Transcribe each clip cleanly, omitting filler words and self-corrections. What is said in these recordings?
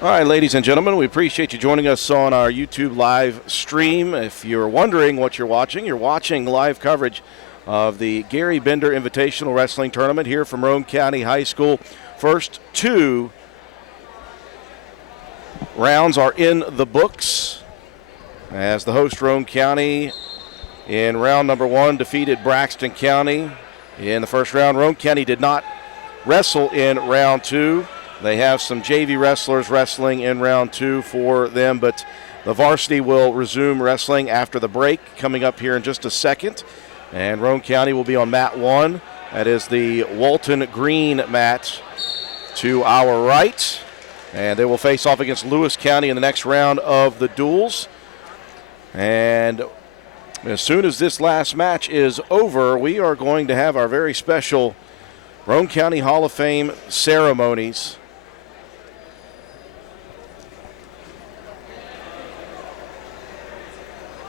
All right, ladies and gentlemen, we appreciate you joining us on our YouTube live stream. If you're wondering what you're watching live coverage of the Gary Bender Invitational Wrestling Tournament here from Roane County High School. First two rounds are in the books as the host Roane County in round number one defeated Braxton County in the first round. Roane County did not wrestle in round two. They have some JV wrestlers wrestling in round two for them, but the varsity will resume wrestling after the break coming up here in just a second. And Roane County will be on mat one. That is the Walton Green mat to our right. And they will face off against Lewis County in the next round of the duels. And as soon as this last match is over, we are going to have our very special Roane County Hall of Fame ceremonies.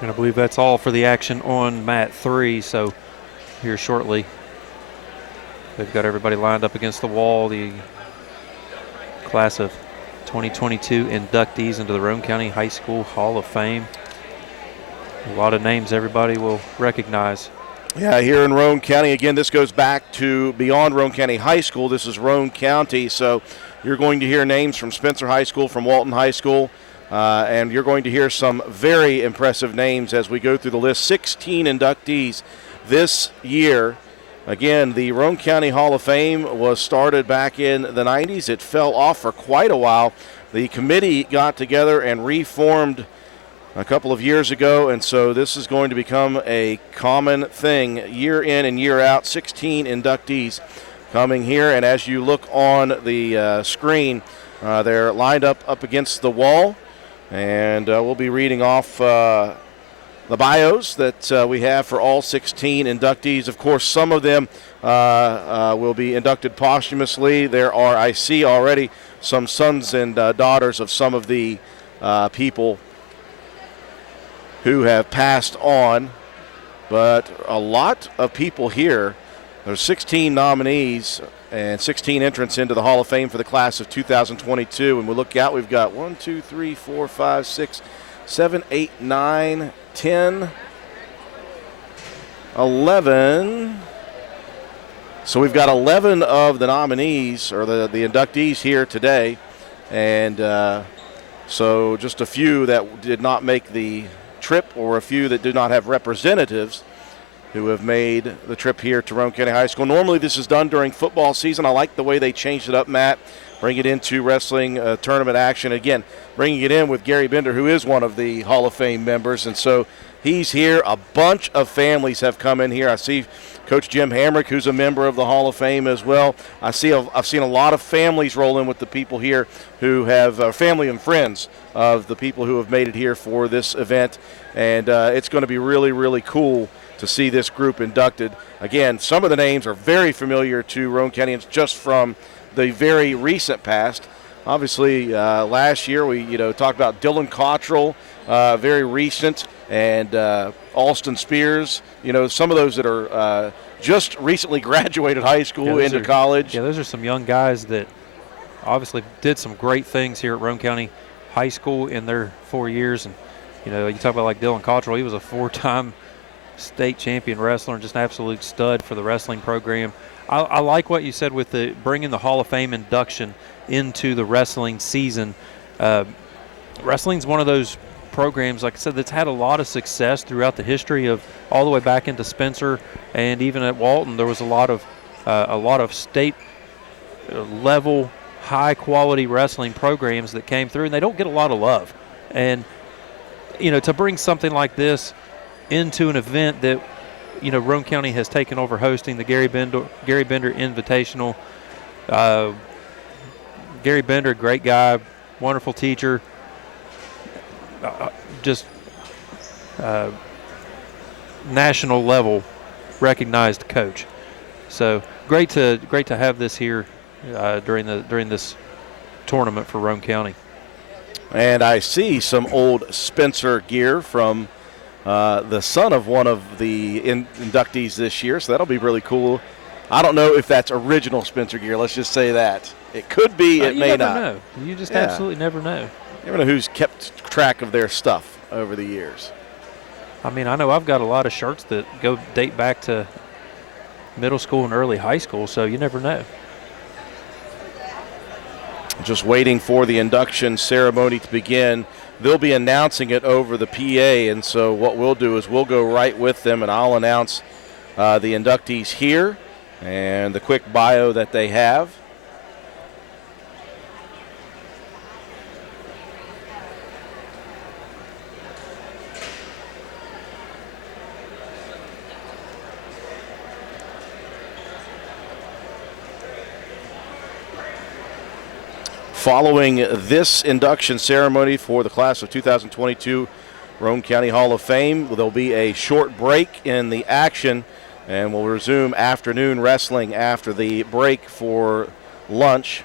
And I believe that's all for the action on mat 3. So here shortly, they've got everybody lined up against the wall. The class of 2022 inductees into the Roane County High School Hall of Fame. A lot of names everybody will recognize. Yeah, here in Roane County, again, this goes back to beyond Roane County High School. This is Roane County, so you're going to hear names from Spencer High School, from Walton High School, and you're going to hear some very impressive names as we go through the list. 16 inductees this year. Again, the Roane County Hall of Fame was started back in the 90s. It fell off for quite a while. The committee got together and reformed a couple of years ago, and so this is going to become a common thing year in and year out. 16 inductees coming here, and as you look on the screen, they're lined up against the wall, and we'll be reading off the bios that we have for all 16 inductees. Of course, some of them will be inducted posthumously. There are, I see already, some sons and daughters of some of the people who have passed on, but a lot of people here. There's 16 nominees and 16 entrants into the Hall of Fame for the class of 2022. And we look out, we've got 1, 2, 3, 4, 5, 6, 7, 8, 9, 10, 11. So we've got 11 of the nominees, or the inductees here today. And so just a few that did not make the trip, or a few that do not have representatives who have made the trip here to Roane County High School. Normally this is done during football season. I like the way they changed it up, Matt, bring it into wrestling tournament action. Again, bringing it in with Gary Bender, who is one of the Hall of Fame members, and so he's here. A bunch of families have come in here. I see Coach Jim Hamrick, who's a member of the Hall of Fame as well. I've seen a lot of families roll in with the people here who have family and friends of the people who have made it here for this event. And it's going to be really, really cool to see this group inducted. Again, some of the names are very familiar to Roane Countyans just from the very recent past. Obviously, last year we talked about Dylan Cottrell, very recent, and Alston Spears. Some of those that are just recently graduated high school into college. Yeah, those are some young guys that obviously did some great things here at Roane County High School in their 4 years. And you talk about like Dylan Cottrell, he was a 4-time state champion wrestler and just an absolute stud for the wrestling program. I like what you said with bringing the Hall of Fame induction into the wrestling season. Wrestling's one of those programs, like I said, that's had a lot of success throughout the history of all the way back into Spencer, and even at Walton there was a lot of state level high quality wrestling programs that came through, and they don't get a lot of love. And to bring something like this into an event that Roane County has taken over hosting, the Gary Bender Invitational. Gary Bender, great guy, wonderful teacher, just national level recognized coach. So great to have this here during this tournament for Roane County. And I see some old Spencer gear from the son of one of the inductees this year, so that'll be really cool I don't know if that's original Spencer gear. Let's just say that. It could be, it may You not. never know. You just absolutely never know. You never know who's kept track of their stuff over the years. I mean, I know I've got a lot of shirts that date back to middle school and early high school, so you never know. Just waiting for the induction ceremony to begin. They'll be announcing it over the PA, and so what we'll do is we'll go right with them, and I'll announce the inductees here and the quick bio that they have. Following this induction ceremony for the class of 2022 Roane County Hall of Fame, there'll be a short break in the action, and we'll resume afternoon wrestling after the break for lunch.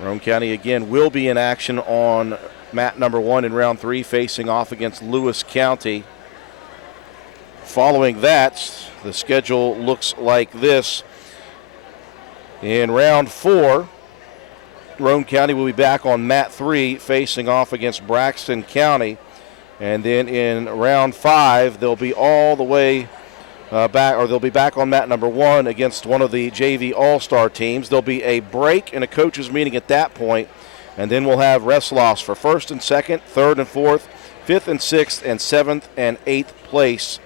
Roane County again will be in action on mat number 1 in round 3, facing off against Lewis County. Following that, the schedule looks like this. In round 4, Roane County will be back on mat 3, facing off against Braxton County. And then in round 5, they'll be all the way back, or they'll be back on mat number 1 against one of the JV All-Star teams. There'll be a break and a coaches meeting at that point, and then we'll have wrestle-offs for 1st and 2nd, 3rd and 4th, 5th and 6th, and 7th and 8th place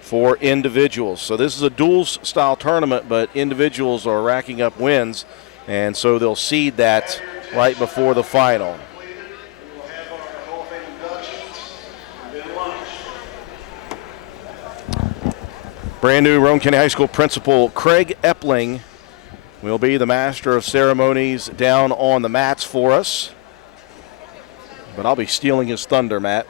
for individuals. So this is a duels-style tournament, but individuals are racking up wins, and so they'll seed that right before the final. Brand new Roane County High School principal Craig Epling will be the master of ceremonies down on the mats for us. But I'll be stealing his thunder, Matt.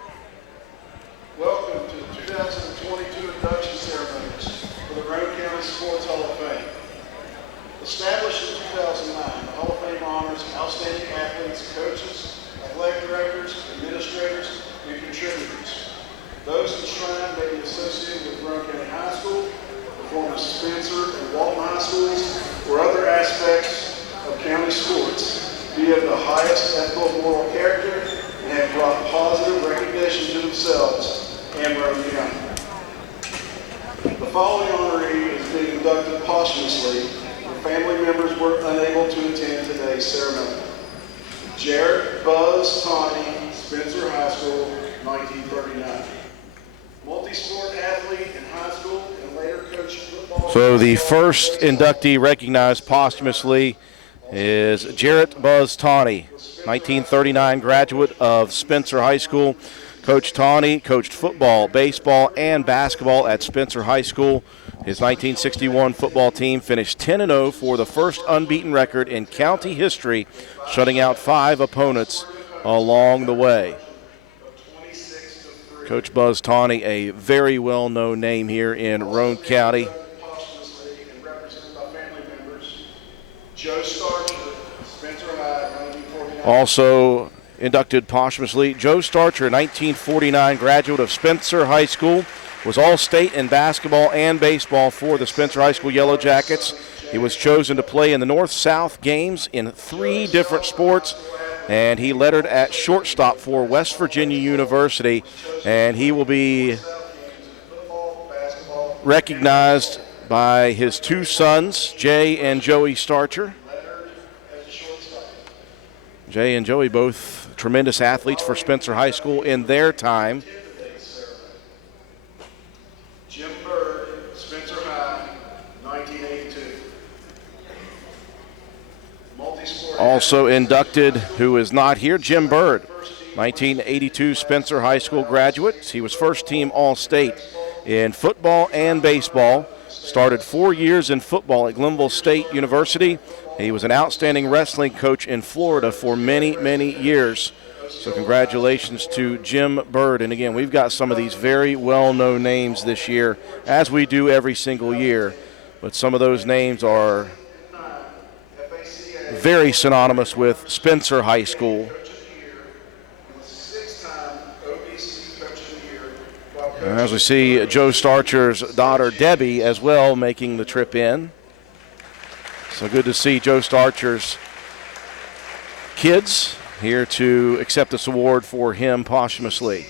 Welcome to the 2022 induction ceremonies for the Roane County Sports Hall of Fame. Established in 2009, the Hall of Fame honors outstanding athletes, coaches, athletic directors, administrators, and contributors. Those enshrined may be associated with Roane County High School, the former Spencer and Walton High Schools, or other aspects of county sports, be of the highest ethical and moral character, and have brought positive recognition to themselves and Roane County. The following honoree is being inducted posthumously when family members were unable to attend today's ceremony. Jarrett Buzz Tawney, Spencer High School, 1939. Multi-sport athlete in high school and later coached football. So the first inductee recognized posthumously is Jarrett Buzz Tawney, 1939 graduate of Spencer High School. Coach Tawney coached football, baseball, and basketball at Spencer High School. His 1961 football team finished 10-0 for the first unbeaten record in county history, shutting out 5 opponents along the way. Coach Buzz Tawney, a very well-known name here in Roane County. Also inducted posthumously, Joe Starcher, 1949 graduate of Spencer High School, was All-State in basketball and baseball for the Spencer High School Yellow Jackets. He was chosen to play in the North-South games in 3 different sports, and he lettered at shortstop for West Virginia University, and he will be recognized by his 2 sons, Jay and Joey Starcher. Jay and Joey, both tremendous athletes for Spencer High School in their time. Jim Bird, Spencer High, 1982. Also inducted, who is not here, Jim Bird, 1982 Spencer High School graduate. He was first team All-State in football and baseball. Started 4 years in football at Glenville State University. He was an outstanding wrestling coach in Florida for many, many years. So congratulations to Jim Bird. And again, we've got some of these very well-known names this year, as we do every single year. But some of those names are very synonymous with Spencer High School. As we see Joe Starcher's daughter Debbie as well making the trip in. So good to see Joe Starcher's kids here to accept this award for him posthumously.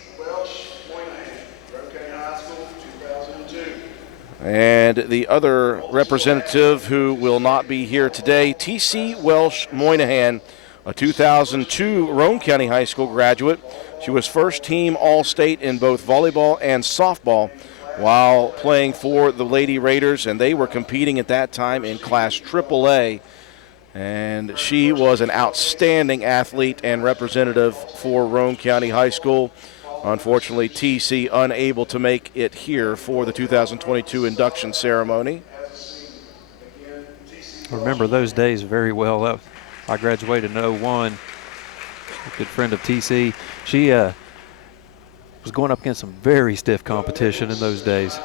And the other representative who will not be here today, T.C. Welsh Moynihan, a 2002 Roane County High School graduate. She was first-team All-State in both volleyball and softball while playing for the Lady Raiders, and they were competing at that time in Class AAA. And she was an outstanding athlete and representative for Roane County High School. Unfortunately, TC unable to make it here for the 2022 induction ceremony. I remember those days very well. I graduated in 01. A good friend of TC. She was going up against some very stiff competition in those days.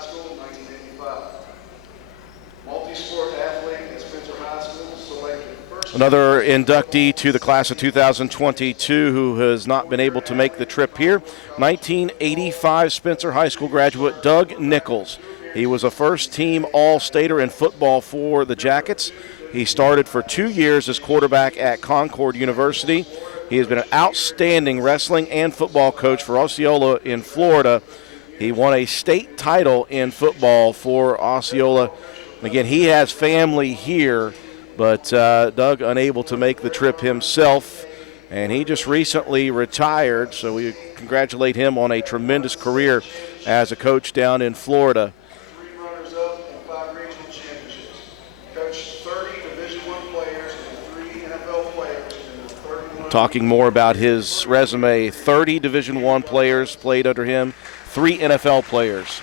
Another inductee to the class of 2022 who has not been able to make the trip here, 1985 Spencer High School graduate Doug Nichols. He was a first-team All-Stater in football for the Jackets. He started for 2 years as quarterback at Concord University. He has been an outstanding wrestling and football coach for Osceola in Florida. He won a state title in football for Osceola. Again, he has family here, but Doug unable to make the trip himself, and he just recently retired, so we congratulate him on a tremendous career as a coach down in Florida. 3 runners-up and 5 regional championships. Coached 30 Division I players and 3 NFL players in the 31. Talking more about his resume, 30 Division I players played under him, 3 NFL players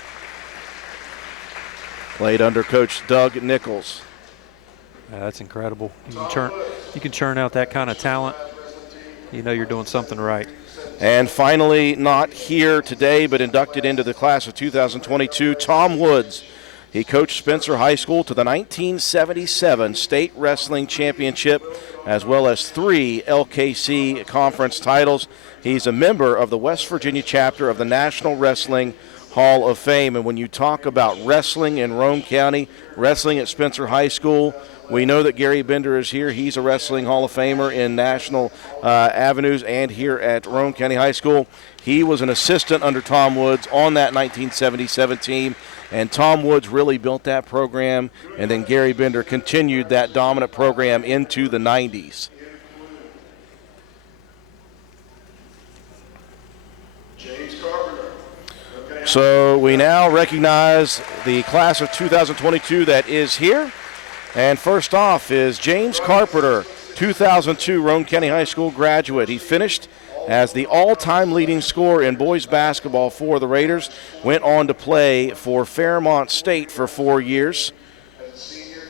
played under Coach Doug Nichols. That's incredible. You can churn out that kind of talent. You know you're doing something right. And finally, not here today, but inducted into the class of 2022, Tom Woods. He coached Spencer High School to the 1977 State Wrestling Championship, as well as 3 LKC conference titles. He's a member of the West Virginia chapter of the National Wrestling Hall of Fame. And when you talk about wrestling in Roane County, wrestling at Spencer High School, we know that Gary Bender is here. He's a Wrestling Hall of Famer in national avenues and here at Roane County High School. He was an assistant under Tom Woods on that 1977 team, and Tom Woods really built that program, and then Gary Bender continued that dominant program into the 90s. So we now recognize the class of 2022 that is here. And first off is James Carpenter, 2002 Roane County High School graduate. He finished as the all-time leading scorer in boys basketball for the Raiders, went on to play for Fairmont State for 4 years.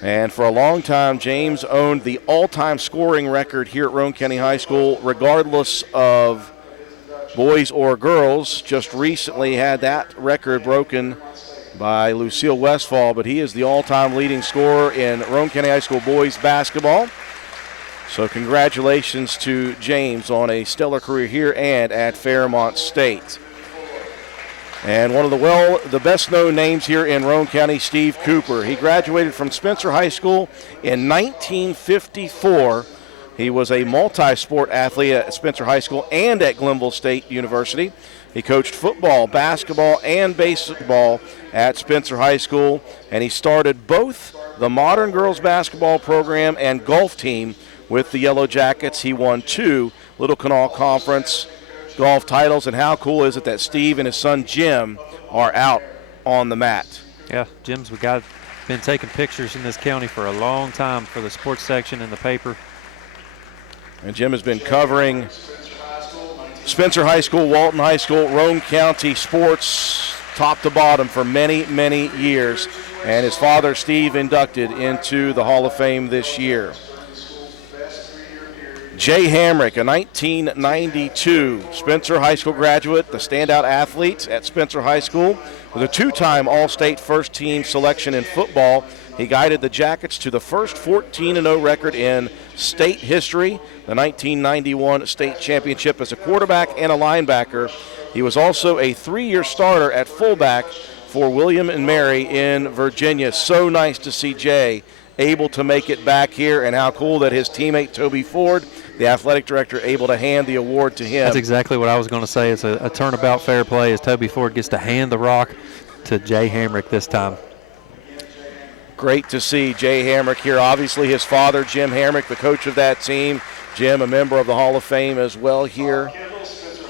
And for a long time, James owned the all-time scoring record here at Roane County High School, regardless of boys or girls. Just recently had that record broken by Lucille Westfall, but he is the all-time leading scorer in Roane County High School boys basketball. So congratulations to James on a stellar career here and at Fairmont State. And one of the best-known names here in Roane County, Steve Cooper. He graduated from Spencer High School in 1954. He was a multi-sport athlete at Spencer High School and at Glenville State University. He coached football, basketball, and baseball at Spencer High School, and he started both the modern girls basketball program and golf team with the Yellow Jackets. He won 2 Little Canal Conference golf titles, and how cool is it that Steve and his son Jim are out on the mat? Yeah, Jim's been taking pictures in this county for a long time for the sports section in the paper. And Jim has been covering Spencer High School, Walton High School, Roane County sports top to bottom for many, many years. And his father, Steve, inducted into the Hall of Fame this year. Jay Hamrick, a 1992 Spencer High School graduate, the standout athlete at Spencer High School, with a 2-time All-State first-team selection in football. He guided the Jackets to the first 14-0 record in state history, the 1991 state championship as a quarterback and a linebacker. He was also a 3-year starter at fullback for William and Mary in Virginia. So nice to see Jay able to make it back here, and how cool that his teammate Toby Ford, the athletic director, able to hand the award to him. That's exactly what I was going to say. It's a turnabout fair play as Toby Ford gets to hand the rock to Jay Hamrick this time. Great to see Jay Hamrick here. Obviously his father, Jim Hamrick, the coach of that team. Jim, a member of the Hall of Fame as well here.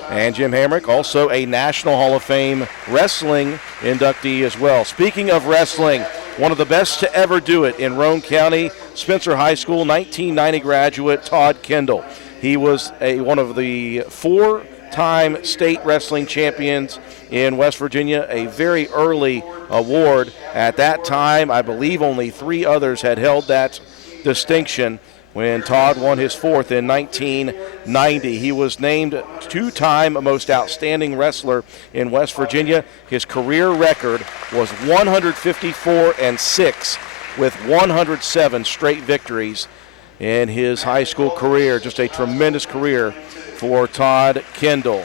And Jim Hamrick, also a National Hall of Fame wrestling inductee as well. Speaking of wrestling, one of the best to ever do it in Roane County, Spencer High School, 1990 graduate Todd Kendall. He was one of the 4-time state wrestling champions in West Virginia, a very early award. At that time, I believe only 3 others had held that distinction when Todd won his 4th in 1990. He was named 2-time most outstanding wrestler in West Virginia. His career record was 154-6 with 107 straight victories in his high school career. Just a tremendous career for Todd Kendall.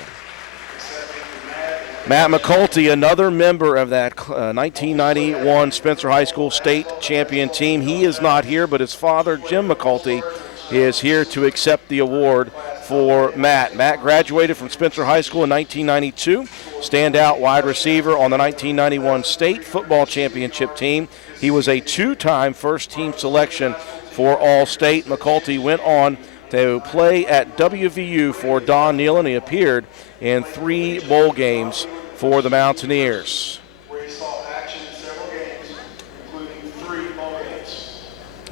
Matt McCulty, another member of that 1991 Spencer High School state champion team. He is not here, but his father, Jim McCulty, is here to accept the award for Matt. Matt graduated from Spencer High School in 1992, standout wide receiver on the 1991 state football championship team. He was a 2-time first-team selection for All-State. McCulty went on to play at WVU for Don Nealon. He appeared in 3 bowl games for the Mountaineers.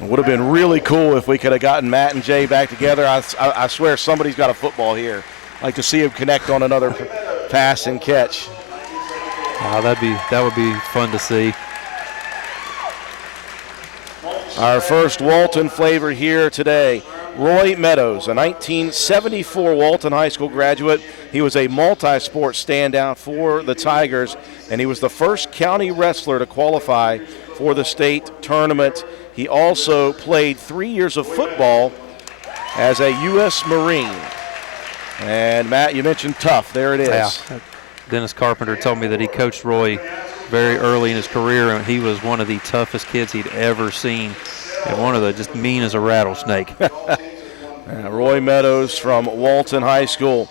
It would have been really cool if we could have gotten Matt and Jay back together. I swear somebody's got a football here. I'd like to see him connect on another pass and catch. That would be fun to see. Our first Walton flavor here today. Roy Meadows, a 1974 Walton High School graduate. He was a multi-sport standout for the Tigers, and he was the first county wrestler to qualify for the state tournament. He also played 3 years of football as a U.S. Marine. And Matt, you mentioned tough. There it is. Yeah. Dennis Carpenter told me that he coached Roy very early in his career, and he was one of the toughest kids he'd ever seen. And one of the just mean as a rattlesnake. Roy Meadows from Walton High School.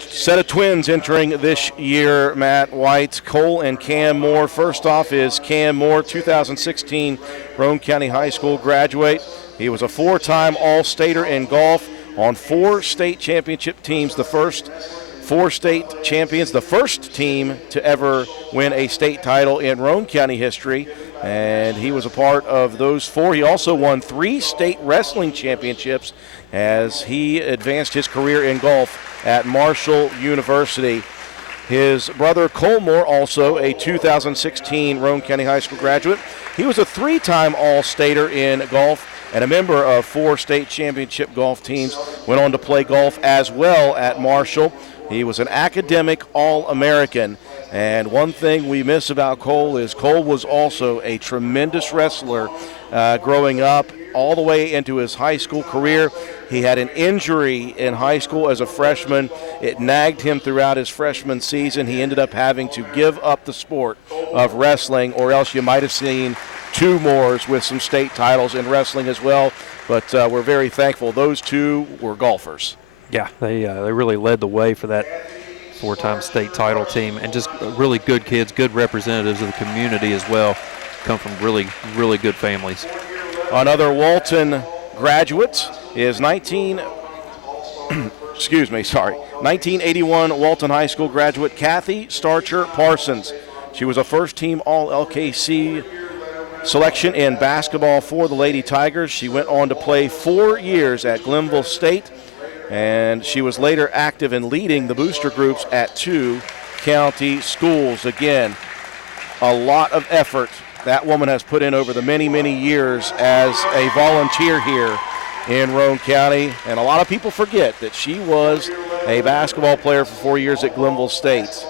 Set of twins entering this year, Matt White, Cole and Cam Moore. First off is Cam Moore, 2016 Roane County High School graduate. He was a 4-time All-Stater in golf on 4 state championship teams, the first 4 state champions, the first team to ever win a state title in Roane County history. And he was a part of those 4. He also won 3 state wrestling championships as he advanced his career in golf at Marshall University. His brother Cole Moore, also a 2016 Roane County High School graduate. He was a 3-time All-Stater in golf and a member of 4 state championship golf teams. Went on to play golf as well at Marshall. He was an academic All-American. And one thing we miss about Cole is Cole was also a tremendous wrestler growing up all the way into his high school career. He had an injury in high school as a freshman. It nagged him throughout his freshman season. He ended up having to give up the sport of wrestling, or else you might have seen 2 Moores with some state titles in wrestling as well. But we're very thankful. Those 2 were golfers. Yeah, they really led the way for that 4-time state title team, and just really good kids, good representatives of the community as well. Come from really, really good families. Another Walton graduate is 1981 Walton High School graduate Kathy Starcher Parsons. She was a first-team All-LKC selection in basketball for the Lady Tigers. She went on to play 4 years at Glenville State, and she was later active in leading the booster groups at 2 county schools. Again, a lot of effort that woman has put in over the many, many years as a volunteer here in Roane County. And a lot of people forget that she was a basketball player for 4 years at Glenville State.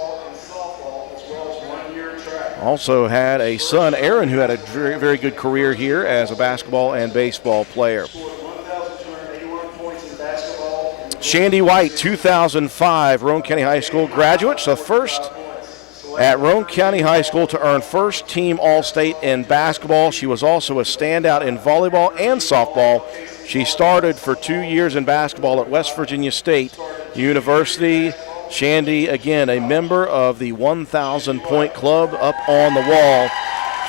Also had a son, Aaron, who had a very, very good career here as a basketball and baseball player. Shandy White, 2005 Roane County High School graduate, so first at Roane County High School to earn first team All-State in basketball. She was also a standout in volleyball and softball. She started for 2 years in basketball at West Virginia State University. Shandy, again, a member of the 1,000-point club up on the wall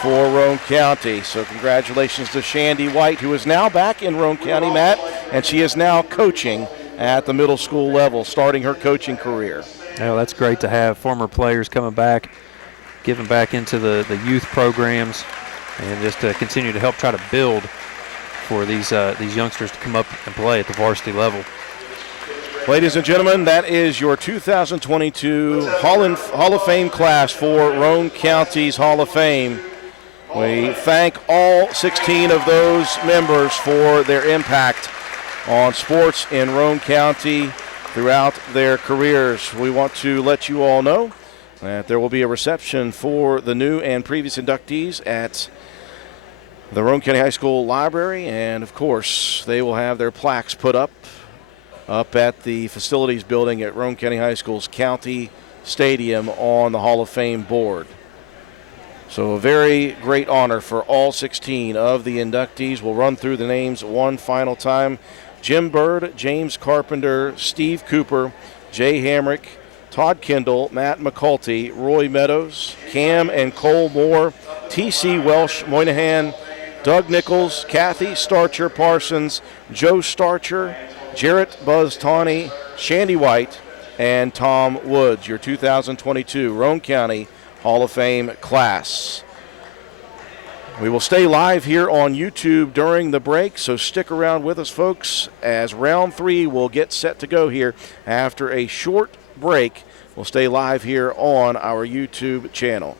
for Roane County. So congratulations to Shandy White, who is now back in Roane County, Matt, and she is now coaching at the middle school level, starting her coaching career. Oh, that's great to have former players coming back, giving back into the youth programs, and just to continue to help try to build for these youngsters to come up and play at the varsity level. Ladies and gentlemen, that is your 2022 Hall of Fame class for Roane County's Hall of Fame. We thank all 16 of those members for their impact on sports in Roane County throughout their careers. We want to let you all know that there will be a reception for the new and previous inductees at the Roane County High School Library, and of course they will have their plaques put up at the facilities building at Roane County High School's County Stadium on the Hall of Fame board. So a very great honor for all 16 of the inductees. We'll run through the names one final time. Jim Bird, James Carpenter, Steve Cooper, Jay Hamrick, Todd Kendall, Matt McCulty, Roy Meadows, Cam and Cole Moore, T.C. Welsh Moynihan, Doug Nichols, Kathy Starcher Parsons, Joe Starcher, Jarrett Buzz Tawney, Shandy White, and Tom Woods, your 2022 Roane County Hall of Fame class. We will stay live here on YouTube during the break, so stick around with us, folks, as round 3 will get set to go here after a short break. We'll stay live here on our YouTube channel.